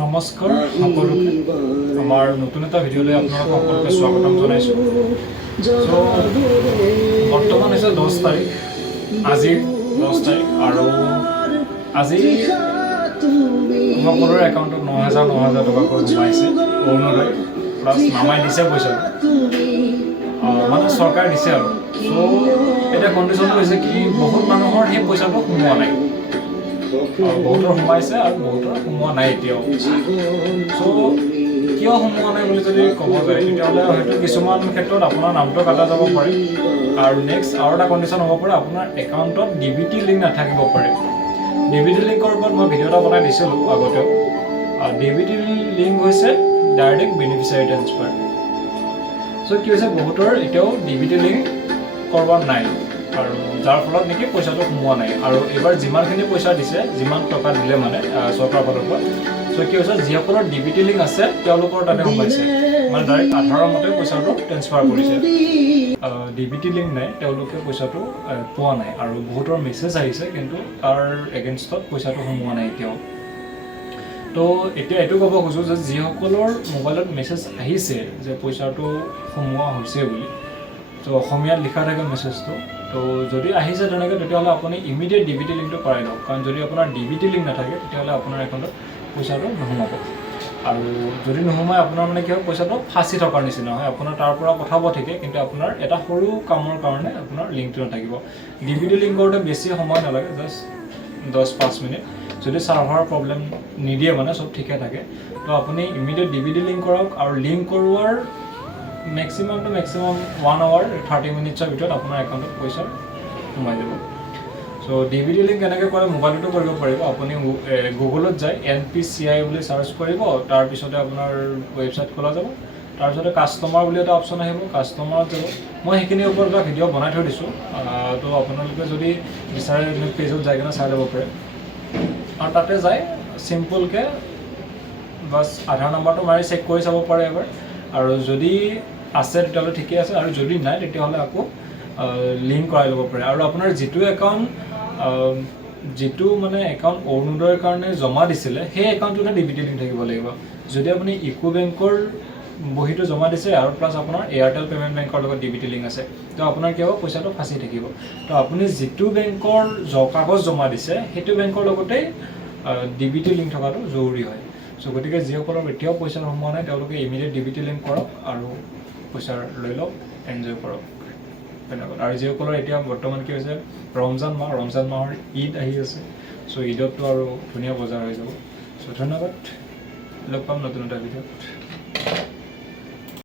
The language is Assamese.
নমস্কাৰ সকলোকে আমাৰ নতুন এটা ভিডিঅ'লৈ আপোনালোকক সকলোকে স্বাগতম জনাইছোঁ। বৰ্তমান হৈছে 10 তাৰিখ, আজি 10 তাৰিখ আৰু আজি সকলোৰে একাউণ্টত 9,000 টকাকৈ সোমাইছে। অৰুণোদয় প্লাছ নামাই দিছে পইচা, মানে চৰকাৰে দিছে আৰু। এতিয়া কণ্ডিশ্যনটো হৈছে কি, বহুত মানুহৰ সেই পইচাটো সোমোৱা নাই, বহুতৰ সোমাইছে আৰু বহুতৰ সোমোৱা নাই এতিয়াও। কিয় সোমোৱা নাই বুলি যদি ক'ব যায়, তেতিয়াহ'লে হয়তো কিছুমান ক্ষেত্ৰত আপোনাৰ নামটো কাটা যাব পাৰে, আৰু নেক্সট আৰু এটা কণ্ডিশ্যন হ'ব পাৰে, আপোনাৰ একাউণ্টত DBT লিংক নাথাকিব পাৰে। DBT লিংকৰ ওপৰত মই ভিডিঅ' এটা বনাই দিছিলোঁ আগতেও। DBT লিংক হৈছে ডাইৰেক্ট বেনিফিচিয়াৰী ট্ৰেন্সফাৰ। কি হৈছে, বহুতৰ এতিয়াও DBT লিংক কৰিব নাই, আৰু যাৰ ফলত নেকি পইচাটো সোমোৱা নাই। আৰু এইবাৰ যিমানখিনি পইচা দিছে, যিমান টকা দিলে মানে চৰকাৰৰ ফালৰ পৰা, কি হৈছে, যিসকলৰ DBT লিংক আছে তেওঁলোকৰ তাতে সোমাইছে, মানে ডাইৰেক্ট আধাৰৰ মতে পইচাটো ট্ৰেন্সফাৰ কৰিছে। DBT লিংক নাই, তেওঁলোকে পইচাটো পোৱা নাই, আৰু বহুতৰ মেছেজ আহিছে কিন্তু তাৰ এগেইনষ্টত পইচাটো সোমোৱা নাই এতিয়াও। এতিয়া এইটো ক'ব খোজোঁ যে যিসকলৰ মোবাইলত মেছেজ আহিছে যে পইচাটো সোমোৱা হৈছে বুলি, অসমীয়াত লিখা থাকে মেছেজটো, যদি আহিছে তেনেকৈ, তেতিয়াহ'লে আপুনি ইমিডিয়েট DBT লিংকটো কৰাই লওক। কাৰণ যদি আপোনাৰ DBT লিংক নাথাকে, তেতিয়াহ'লে আপোনাৰ একাউণ্টত পইচাটো নোসোমাব, আৰু যদি নোসোমায় আপোনাৰ মানে কি হয়, পইচাটো ফাঁচি থকাৰ নিচিনা হয়। আপোনাৰ তাৰ পৰা পঠাব ঠিকে, কিন্তু আপোনাৰ এটা সৰু কামৰ কাৰণে আপোনাৰ লিংকটো নাথাকিব। DBT লিংক কৰোঁতে বেছি সময় নালাগে, জাষ্ট 10-5 মিনিট। যদি ছাৰ্ভাৰ প্ৰব্লেম নিদিয়ে, মানে চব ঠিকে থাকে, আপুনি ইমিডিয়েট DBT লিংক কৰক, আৰু লিংক কৰোৱাৰ মেক্সিমাম 1 hour 30 মিনিটছৰ ভিতৰত আপোনাৰ একাউণ্টত পইচা সোমাই যাব। DBT লিংক কেনেকৈ কৰে, মোবাইলতো কৰিব পাৰিব। আপুনি গুগলত যায় NPCI বুলি চাৰ্চ কৰিব, তাৰপিছতে আপোনাৰ ৱেবছাইট খোলা যাব, তাৰপিছতে কাষ্টমাৰ বুলি এটা অপশ্যন আহিব, কাষ্টমাৰত যাব। মই সেইখিনিৰ ওপৰত এটা ভিডিঅ' বনাই থৈ দিছোঁ, আপোনালোকে যদি বিচাৰে পেজত যাই কিনে চাই ল'ব পাৰে। আৰু তাতে যায় চিম্পলকৈ বাছ আধাৰ নাম্বাৰটো মাৰি চেক কৰি চাব পাৰে এবাৰ, আৰু যদি আছে তেতিয়াহ'লে ঠিকে আছে, আৰু যদি নাই তেতিয়াহ'লে আকৌ লিংক কৰাই ল'ব পাৰে। আৰু আপোনাৰ যিটো একাউণ্ট অৰুণোদয়ৰ কাৰণে জমা দিছিলে, সেই একাউণ্টটোতে DBT লিংক থাকিব লাগিব। যদি আপুনি ইকো বেংকৰ বহীটো জমা দিছে, আৰু প্লাছ আপোনাৰ এয়াৰটেল পে'মেণ্ট বেংকৰ লগত DBT লিংক আছে, আপোনাৰ কি হ'ব, পইচাটো ফাঁচি থাকিব। আপুনি যিটো বেংকৰ কাগজ জমা দিছে, সেইটো বেংকৰ লগতেই DBT লিংক থকাটো জৰুৰী হয়। গতিকে যিসকলৰ এতিয়াও পইচা সোমোৱা নাই, তেওঁলোকে ইমিডিয়েট DBT লিংক কৰক, আৰু পইচা লৈ লওক, এনজয় কৰক, ধন্যবাদ। আৰু যিসকলৰ এতিয়া বৰ্তমান কি হৈছে, ৰমজান মাহৰ ঈদ আহি আছে, ঈদততো আৰু ধুনীয়া বজাৰ হৈ যাব। ধন্যবাদ, লগ পাম নতুন এটা ভিডিঅ'ত।